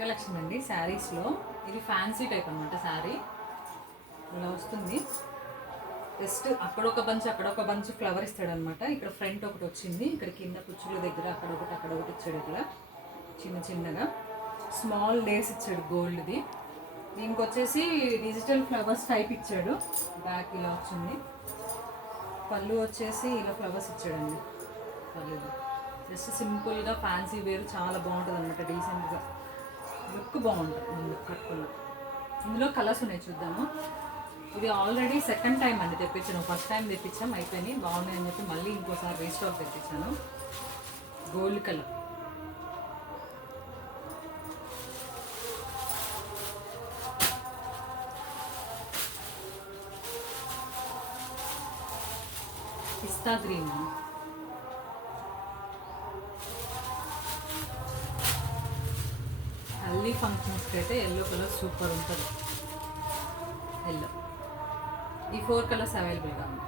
Collection అండి శారీస్లో. ఇది ఫ్యాన్సీ టైప్ అనమాట శారీ. ఇలా వస్తుంది. జస్ట్ అక్కడొక బంచ్ ఫ్లవర్ ఇస్తాడనమాట. ఇక్కడ ఫ్రంట్ ఒకటి వచ్చింది, ఇక్కడ కింద కుచ్చుల దగ్గర అక్కడ ఒకటి ఇచ్చాడు. ఇక్కడ చిన్నగా స్మాల్ లేస్ ఇచ్చాడు గోల్డ్ది. దీనికి వచ్చేసి డిజిటల్ ఫ్లవర్స్ టైప్ ఇచ్చాడు. బ్యాక్ ఇలా వచ్చింది. పళ్ళు వచ్చేసి ఇలా ఫ్లవర్స్ ఇచ్చాడండి. పళ్ళు జస్ట్ సింపుల్గా ఫ్యాన్సీ వేరు, చాలా బాగుంటుంది అనమాట. డీసెంట్గా లుక్ బాగుంటుంది లుక్ కట్టుకున్న. ఇందులో కలర్స్ ఉన్నాయి, చూద్దాము. ఇది ఆల్రెడీ సెకండ్ టైం అండి తెప్పించాను. ఫస్ట్ టైం తెప్పించాం, అయిపోయినాయి, బాగున్నాయి అని చెప్పి మళ్ళీ ఇంకోసారి రీస్టాక్ తెప్పించాను. గోల్డ్ కలర్, పిస్తా గ్రీన్, హల్దీ ఫంక్షన్స్కి అయితే ఎల్లో కలర్ సూపర్ ఉంటుంది. ఎల్లో ఈ 4 కలర్స్ అవైలబుల్గా ఉన్నాయి.